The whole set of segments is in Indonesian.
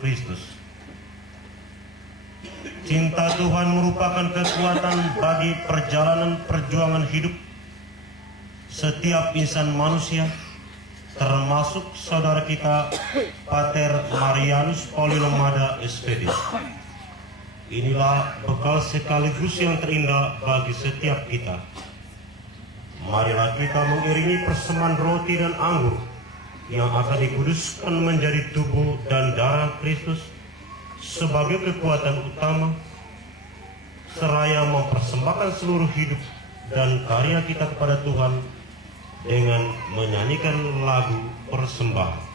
Kristus. Cinta Tuhan merupakan kekuatan bagi perjalanan perjuangan hidup setiap insan manusia, termasuk saudara kita Pater Marianus Paulinumada SPD. Inilah bekal sekaligus yang terindah bagi setiap kita. Marilah kita mengiringi persembahan roti dan anggur yang akan dikuduskan menjadi tubuh dan darah Kristus sebagai kekuatan utama, seraya mempersembahkan seluruh hidup dan karya kita kepada Tuhan dengan menyanyikan lagu persembahan.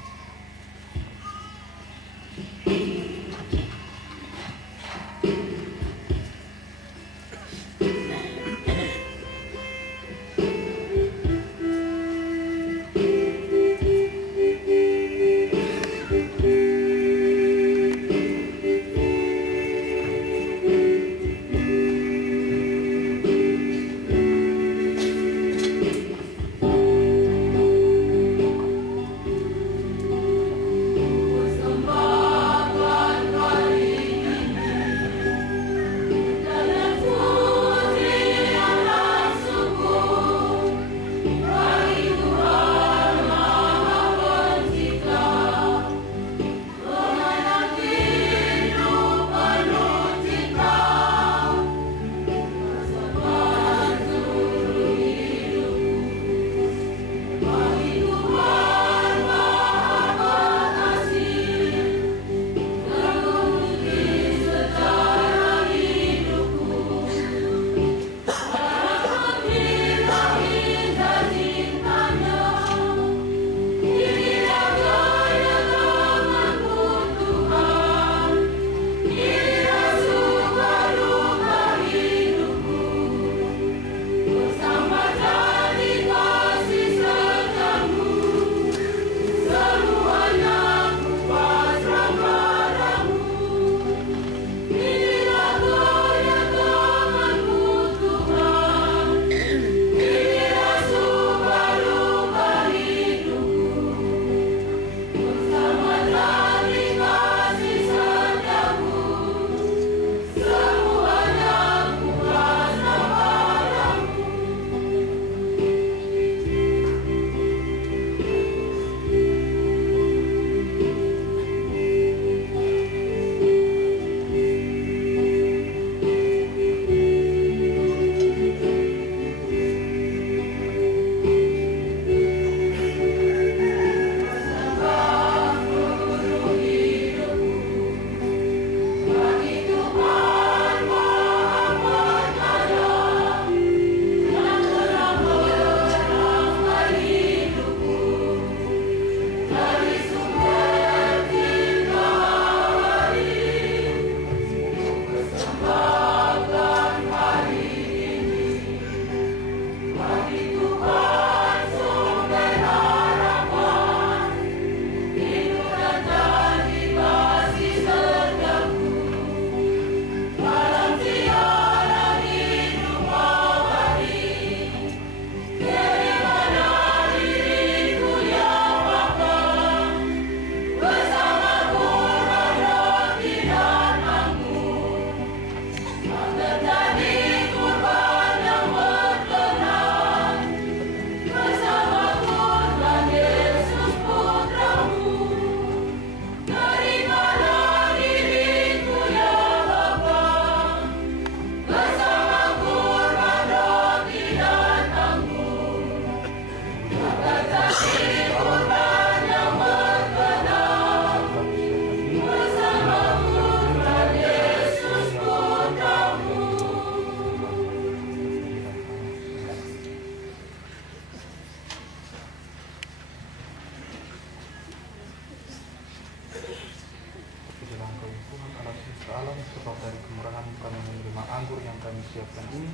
sebab dari kemurahan kami menerima anggur yang kami siapkan ini.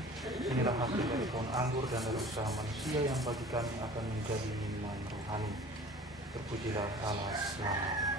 Inilah hasil dari pohon anggur dan dari usaha manusia yang bagi kami akan menjadi minuman rohani. Terpujilah Allah selamanya.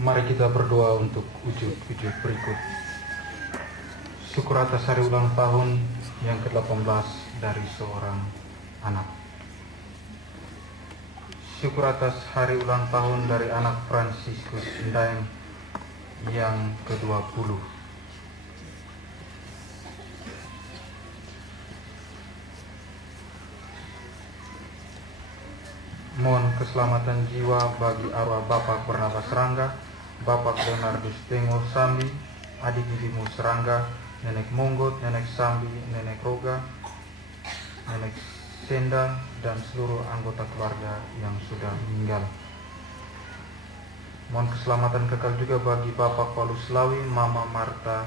Mari kita berdoa untuk wujud-wujud berikut. Syukur atas hari ulang tahun yang ke-18 dari seorang anak. Syukur atas hari ulang tahun dari anak Fransiskus Ndaeng yang ke-20. Mohon keselamatan jiwa bagi arwah Bapak Barnabas Serangga, Bapak Leonardus Tengo Sambi, Adik Ibu Serangga, Nenek Monggot, Nenek Sambi, Nenek Roga, Nenek Senda, dan seluruh anggota keluarga yang sudah meninggal. Mohon keselamatan kekal juga bagi Bapak Paulus Lawi, Mama Marta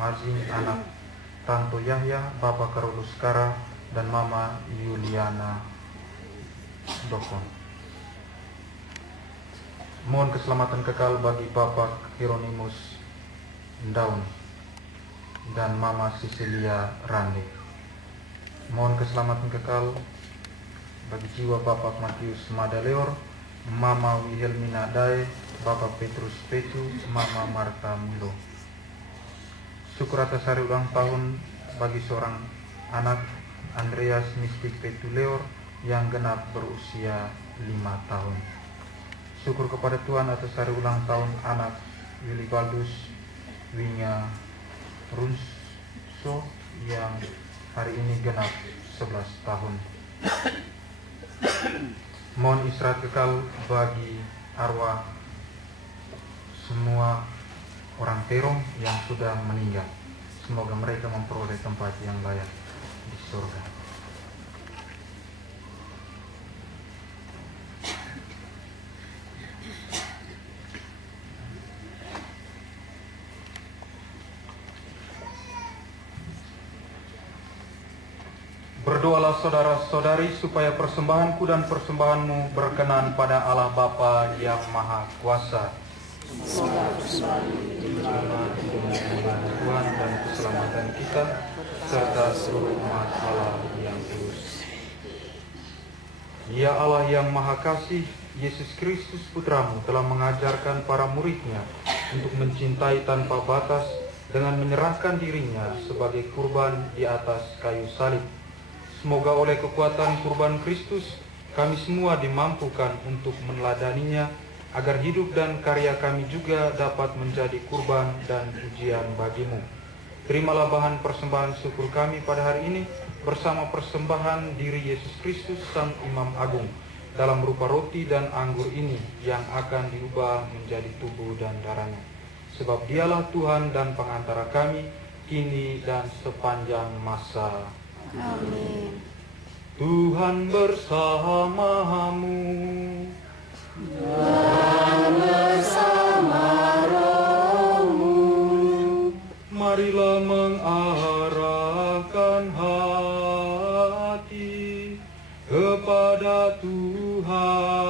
Mazin, anak Tanto Yahya, Bapak Karolus Kara, dan Mama Yuliana Dokon. Mohon keselamatan kekal bagi Bapak Hieronymus Daun dan Mama Cecilia Rande. Mohon keselamatan kekal bagi jiwa Bapak Matius Madaleor, Mama Wilhelmina Dae, Bapak Petrus Petu, Mama Marta Milo. Syukur atas hari ulang tahun bagi seorang anak, Andreas Mistik Petu Leor, yang genap berusia 5 tahun. Syukur kepada Tuhan atas hari ulang tahun anak Willy Baldus Winya Runso yang hari ini genap 11 tahun. Mohon istirahat kekal bagi arwah semua orang Terong yang sudah meninggal. Semoga mereka memperoleh tempat yang layak di surga. Berdoalah saudara-saudari supaya persembahanku dan persembahanmu berkenan pada Allah Bapa yang Maha Kuasa. Semoga persembahan diterima dengan Tuhan dan keselamatan kita serta seluruh umat Allah yang kudus. Ya Allah yang Maha Kasih, Yesus Kristus Putramu telah mengajarkan para muridnya untuk mencintai tanpa batas dengan menyerahkan dirinya sebagai kurban di atas kayu salib. Semoga oleh kekuatan kurban Kristus, kami semua dimampukan untuk meneladaninya, agar hidup dan karya kami juga dapat menjadi kurban dan pujian bagimu. Terimalah bahan persembahan syukur kami pada hari ini, bersama persembahan diri Yesus Kristus Sang Imam Agung, dalam rupa roti dan anggur ini, yang akan diubah menjadi tubuh dan darahnya. Sebab dialah Tuhan dan pengantara kami, kini dan sepanjang masa. Amin. Tuhan bersamamu Dan bersama rohmu. Marilah mengarahkan hati kepada Tuhan.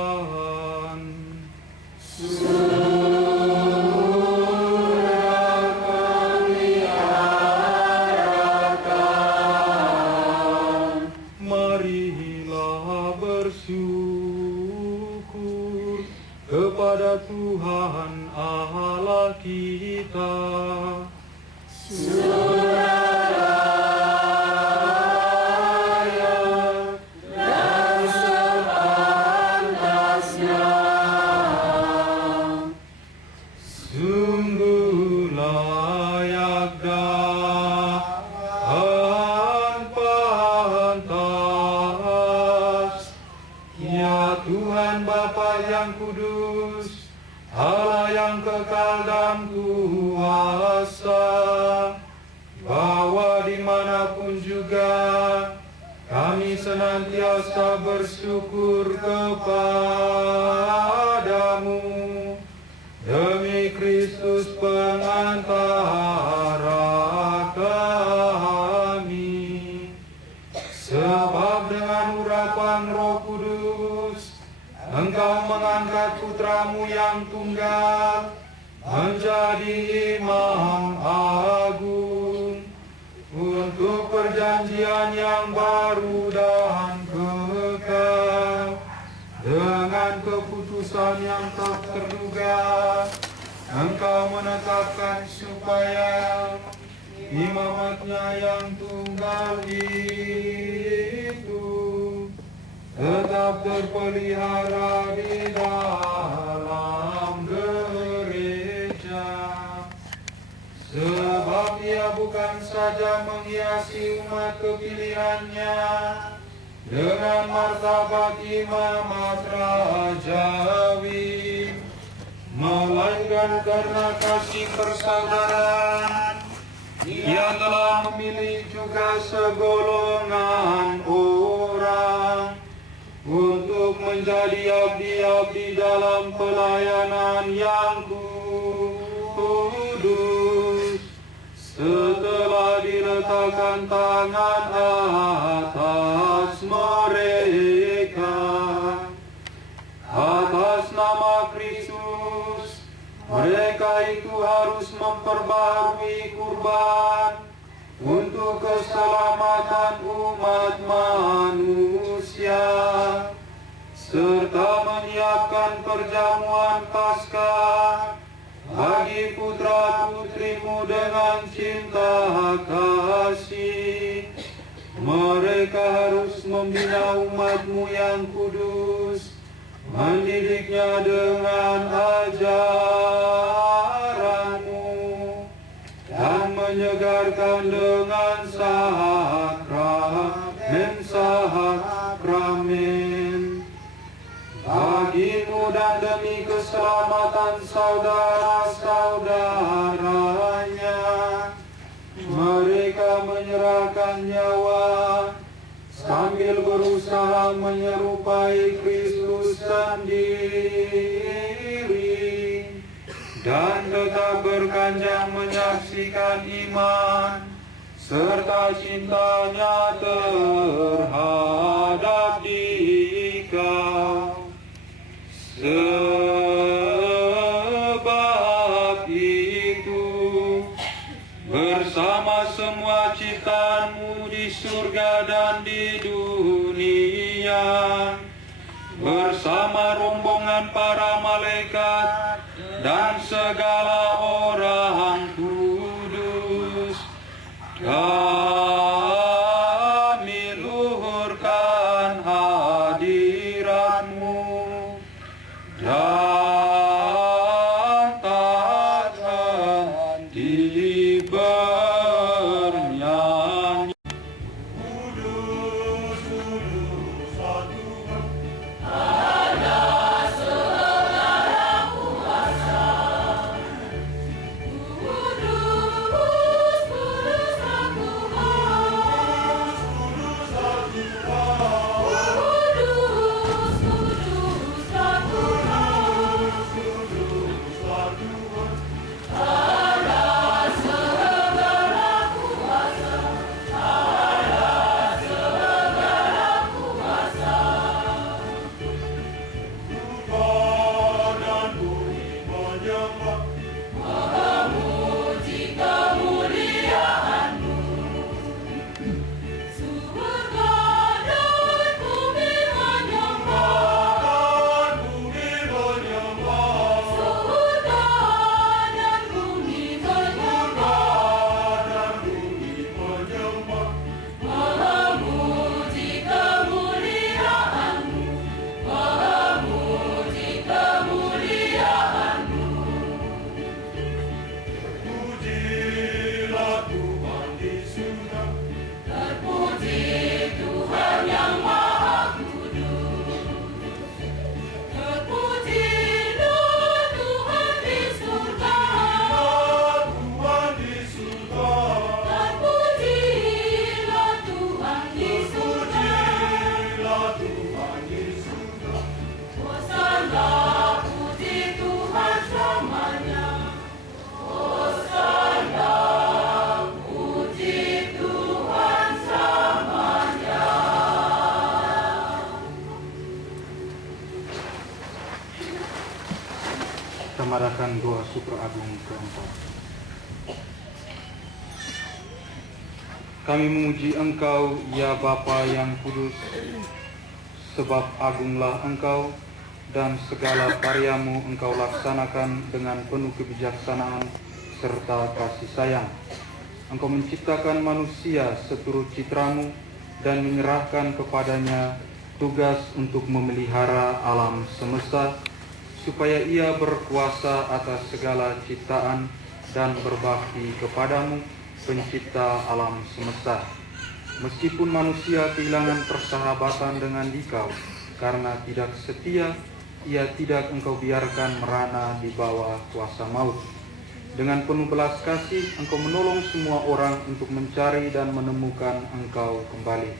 Kepada Tuhan Allah kita. Suraya dan sepantasnya. Sungguh layak dan pantas, ya Tuhan Bapa yang kudus, Allah yang kekal dan kuasa, bahwa dimanapun juga kami senantiasa bersyukur kepadamu demi Kristus pengantara kami. Sebab dengan urapan Roh Kudus Engkau mengangkat putramu yang tunggal menjadi Imam Agung untuk perjanjian yang baru dan kekal, dengan keputusan yang tak terduga Engkau menetapkan supaya imamatnya yang tunggal itu tetap terpelihara di dalam gereja. Sebab ia bukan saja menghiasi umat kepilihannya dengan martabat imamat rajawi, melainkan karena kasih persaudaraan ia telah memilih juga segolongan orang untuk menjadi abdi-abdi dalam pelayanan yang kudus, setelah diletakkan tangan atas mereka. Atas nama Kristus, mereka itu harus memperbarui kurban untuk keselamatan umat manusia, serta menyiapkan perjamuan Paskah bagi putra-putrimu dengan cinta kasih. Mereka harus membina umatmu yang kudus, mendidiknya dengan ajaranmu, dan menyegarkan dengan sakramen. Bagimu dan demi keselamatan saudara-saudaranya, mereka menyerahkan nyawa sambil berusaha menyerupai Kristus sendiri, dan tetap berkanjang menyaksikan iman serta cintanya terhadap Dikau. Sebab itu, bersama semua ciptaanmu di surga dan di dunia, bersama rombongan para malaikat dan segala orang kudus, kami luhurkan hadiratmu dan tak henti bernyanyi. Kudus, kudus, Tuhan. Mengadakan doa super agung keempat. Kami memuji Engkau, ya Bapa yang kudus, sebab agunglah Engkau, dan segala karyamu Engkau laksanakan dengan penuh kebijaksanaan serta kasih sayang. Engkau menciptakan manusia seturut citramu dan menyerahkan kepadanya tugas untuk memelihara alam semesta, supaya ia berkuasa atas segala ciptaan dan berbakti kepadamu, pencipta alam semesta. Meskipun manusia kehilangan persahabatan dengan Dikau karena tidak setia, ia tidak Engkau biarkan merana di bawah kuasa maut. Dengan penuh belas kasih, Engkau menolong semua orang untuk mencari dan menemukan Engkau kembali.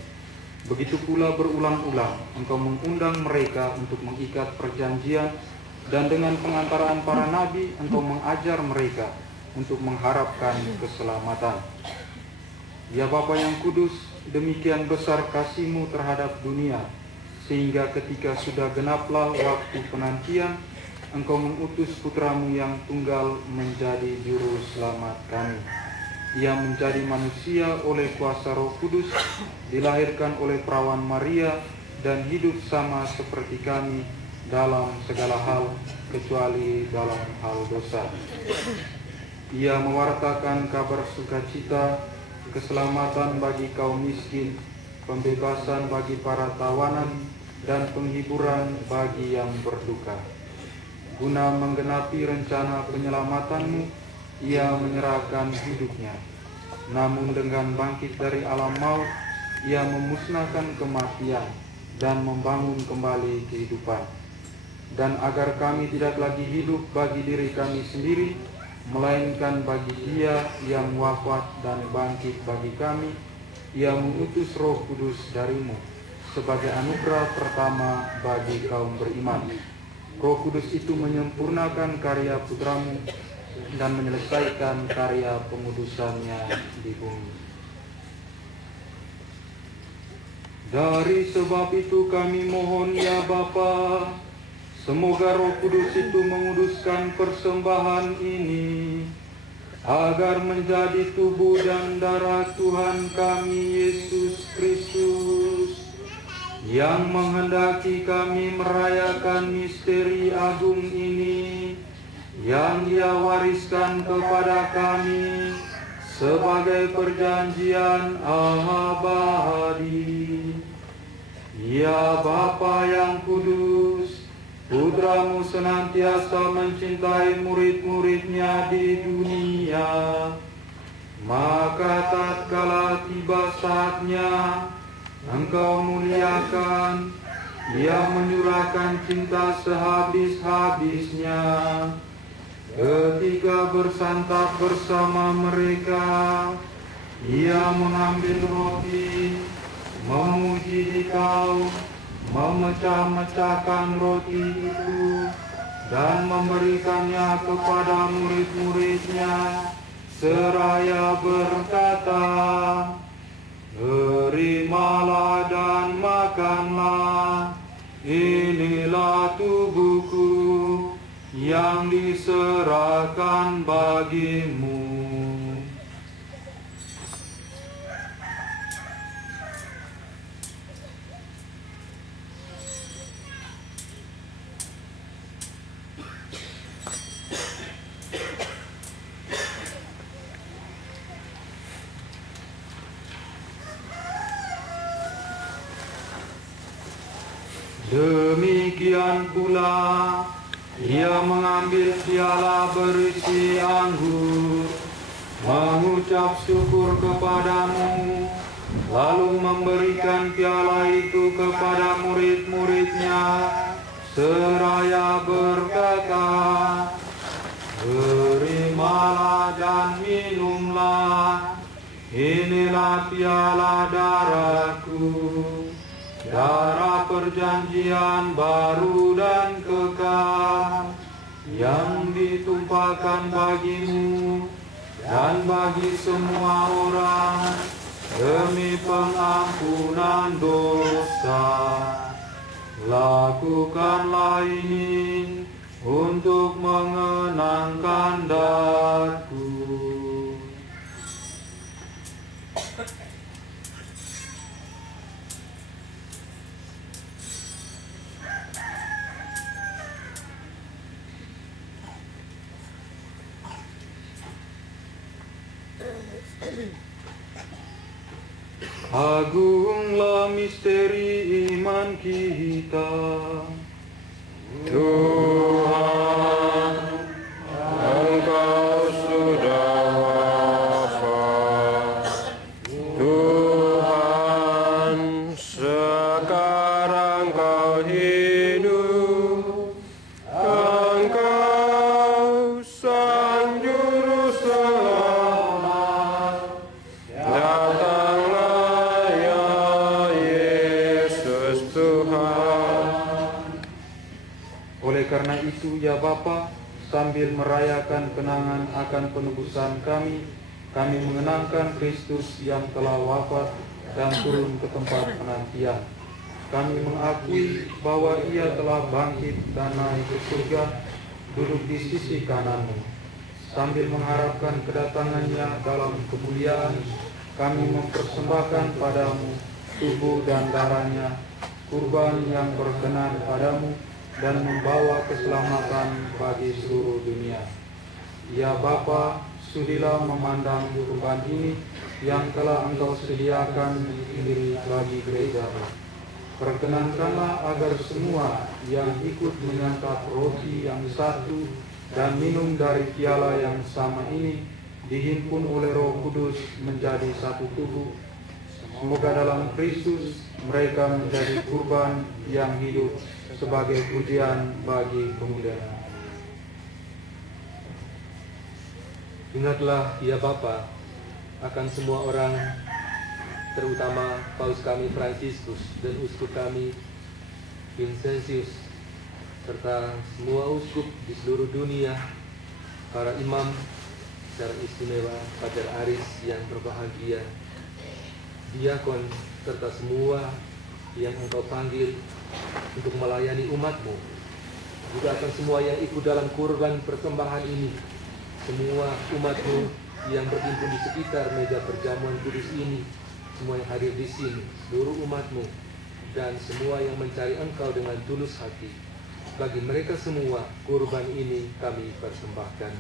Begitu pula berulang-ulang, Engkau mengundang mereka untuk mengikat perjanjian, dan dengan pengantaraan para nabi, Engkau mengajar mereka untuk mengharapkan keselamatan. Ya Bapa yang kudus, demikian besar kasih-Mu terhadap dunia, sehingga ketika sudah genaplah waktu penantian, Engkau mengutus putra-Mu yang tunggal menjadi juru selamat kami. Ia menjadi manusia oleh kuasa Roh Kudus, dilahirkan oleh perawan Maria, dan hidup sama seperti kami dalam segala hal, kecuali dalam hal dosa. Ia mewartakan kabar sukacita, keselamatan bagi kaum miskin, pembebasan bagi para tawanan, dan penghiburan bagi yang berduka. Guna menggenapi rencana penyelamatan-Mu, ia menyerahkan hidupnya. Namun dengan bangkit dari alam maut, ia memusnahkan kematian dan membangun kembali kehidupan. Dan agar kami tidak lagi hidup bagi diri kami sendiri, melainkan bagi Dia yang wafat dan bangkit bagi kami, ia mengutus Roh Kudus dari-Mu sebagai anugerah pertama bagi kaum beriman. Roh Kudus itu menyempurnakan karya putra-Mu dan menyelesaikan karya pengudusannya di bumi. Dari sebab itu kami mohon ya Bapa, semoga Roh Kudus itu menguduskan persembahan ini, agar menjadi tubuh dan darah Tuhan kami Yesus Kristus, yang menghendaki kami merayakan misteri agung ini, yang Dia wariskan kepada kami sebagai perjanjian abadi. Ya Bapa yang kudus, Putra-Mu senantiasa mencintai murid-murid-Nya di dunia, maka tatkala tiba saatnya Engkau muliakan, Ia menyurahkan cinta sehabis-habisnya. Ketika bersantap bersama mereka, Ia mengambil roti, memuji Dikau, memecah-mecahkan roti itu, dan memberikannya kepada murid-murid-Nya, seraya berkata, "Terimalah dan makanlah, inilah tubuhku yang diserahkan bagimu." Demikian pula Ia mengambil piala berisi anggur, mengucap syukur kepadamu, lalu memberikan piala itu kepada murid-murid-Nya, seraya berkata, "Terimalah dan minumlah, inilah piala darahku, darah perjanjian baru dan kekal, yang ditumpahkan bagimu dan bagi semua orang demi pengampunan dosa. Lakukanlah ini untuk mengenangkan darahku." Agunglah misteri iman kita. Tuhan, Engkau sudah wafat. Tuhan, sekarang Kau hidup. Engkau Sang Juru Selamat. Datanglah ya Yesus Tuhan. Oleh karena itu, ya Bapa, sambil merayakan kenangan akan penebusan kami mengenangkan Kristus yang telah wafat dan turun ke tempat penantian. Kami mengakui bahwa Ia telah bangkit dan naik ke surga, duduk di sisi kanan-Mu. Sambil mengharapkan kedatangannya dalam kemuliaan, kami mempersembahkan padamu tubuh dan darahnya, kurban yang berkenan padamu dan membawa keselamatan bagi seluruh dunia. Ya Bapa, sudilah memandang kurban ini yang telah Engkau sediakan sendiri bagi gereja. Perkenankanlah agar semua yang ikut menyantap roti yang satu dan minum dari piala yang sama ini dihimpun oleh Roh Kudus menjadi satu tubuh. Semoga dalam Kristus mereka menjadi kurban yang hidup sebagai pujian bagi kemuliaan. Ingatlah ya Bapa akan semua orang, terutama Paus kami Fransiskus dan uskup kami Vincentius, serta semua uskup di seluruh dunia, para imam, secara istimewa Pater Aris yang berbahagia, diakon, serta semua yang Engkau panggil untuk melayani umat-Mu, juga akan semua yang ikut dalam kurban persembahan ini, semua umat-Mu yang berhimpun di sekitar meja perjamuan kudus ini, semua yang hadir di sini, seluruh umat-Mu, dan semua yang mencari Engkau dengan tulus hati. Bagi mereka semua, kurban ini kami persembahkan.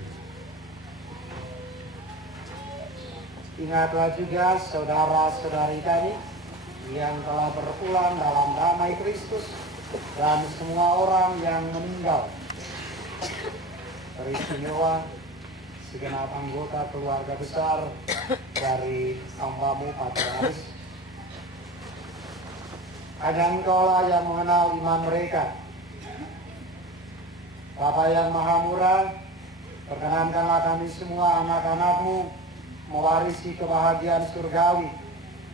Ingatlah juga saudara-saudari kami yang telah berpulang dalam damai Kristus dan semua orang yang meninggal. Teristimewa segenap anggota keluarga besar dari hamba-Mu Pater Aris. Hanya Engkaulah yang mengenal iman mereka. Bapa yang Maha Murah, perkenankanlah kami semua anak-anak-Mu mewarisi kebahagiaan surgawi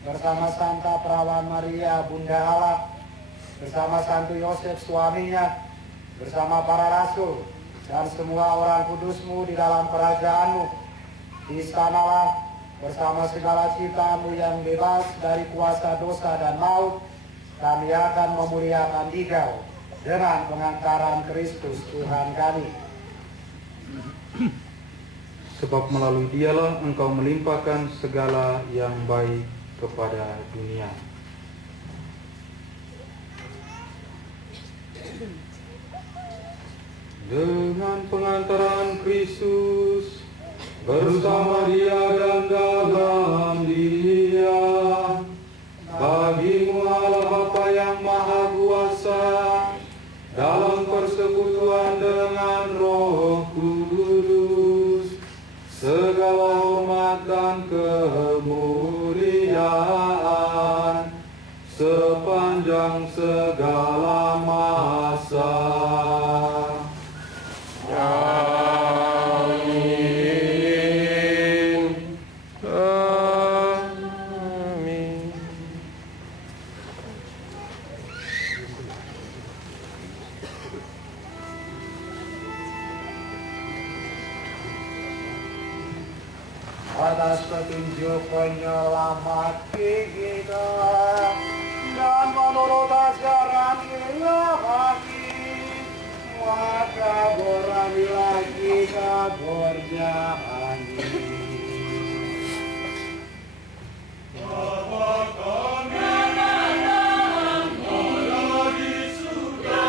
bersama Santa Perawan Maria Bunda Allah, bersama Santo Yosef suaminya, bersama para rasul dan semua orang kudus-Mu di dalam kerajaan-Mu. Di sanalah bersama segala ciptaan-Mu yang bebas dari kuasa dosa dan maut, kami akan memuliakan Dikau dengan pengantaran Kristus Tuhan kami. Sebab melalui Dialah Engkau melimpahkan segala yang baik kepada dunia. Dengan pengantaran Kristus, bersama Dia dan dalam Dia, bagi-Mu Allah Bapa yang Maha Kuasa, dalam persekutuan dengan Roh Kudus, segala hormat dan kemuliaan sepanjang segala masa. Amin. Amin. Atas petunjuk penyelamat kita dan menurut ajaran ilahi, maka beranilah kita berjanji. Yang di surga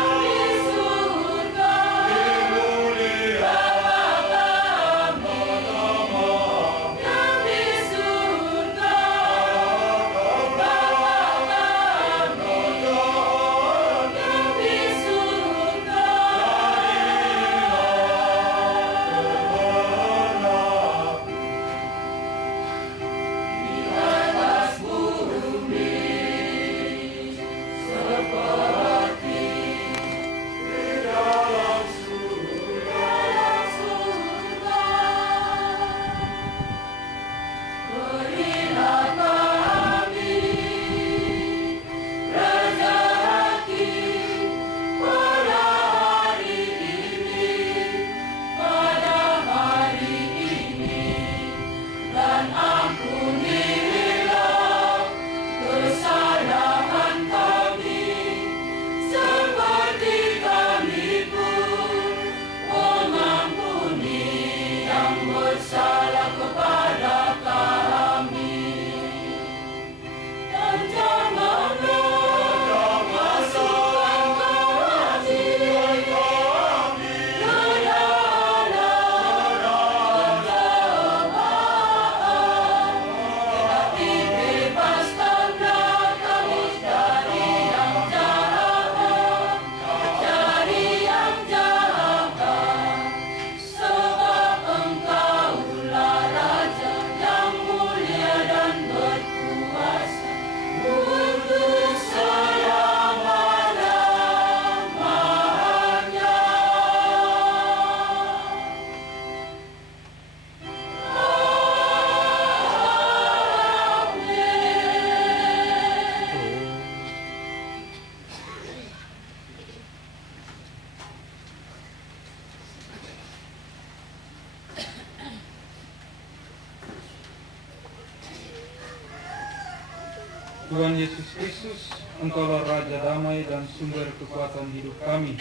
Tuhan Yesus Kristus, Engkaulah Raja damai dan sumber kekuatan hidup kami.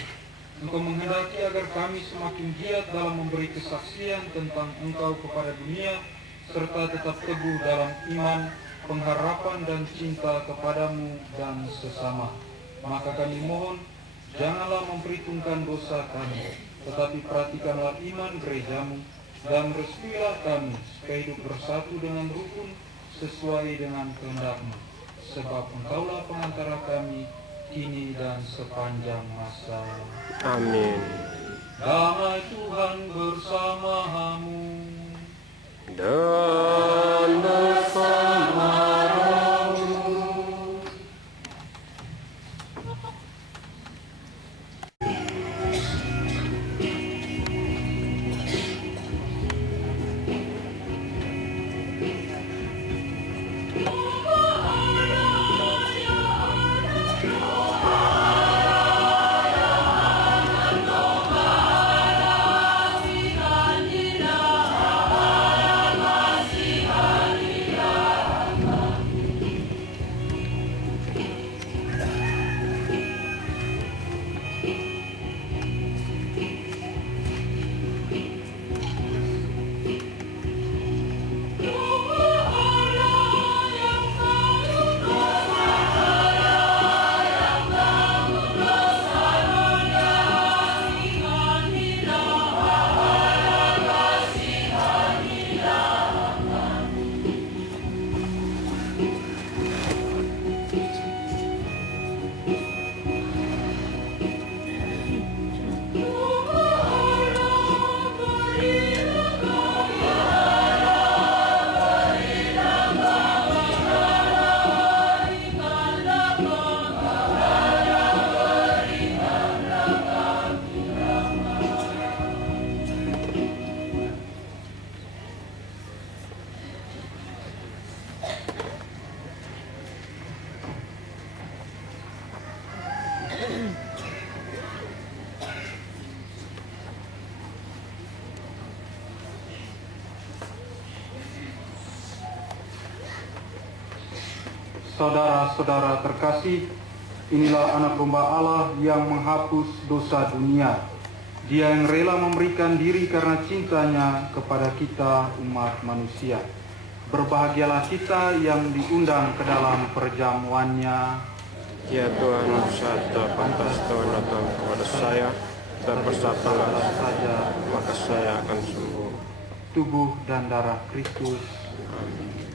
Engkau menghendaki agar kami semakin giat dalam memberi kesaksian tentang Engkau kepada dunia, serta tetap teguh dalam iman, pengharapan dan cinta kepadamu dan sesama. Maka kami mohon, janganlah memperhitungkan dosa kami, tetapi perhatikanlah iman gerejamu, dan restuilah kami supaya hidup bersatu dengan rukun sesuai dengan kehendak-Mu. Sebab Engkaulah pengantara kami kini dan sepanjang masa. Amin. Damai Tuhan bersamamu. Dan bersama Saudara-saudara terkasih, inilah anak domba Allah yang menghapus dosa dunia. Dia yang rela memberikan diri karena cintanya kepada kita umat manusia. Berbahagialah kita yang diundang ke dalam perjamuannya. Ya Tuhan, saat pantas Tuhan datang kepada saya, dan bersabdalah saja, maka saya akan sembuh. Tubuh dan darah Kristus. Amin.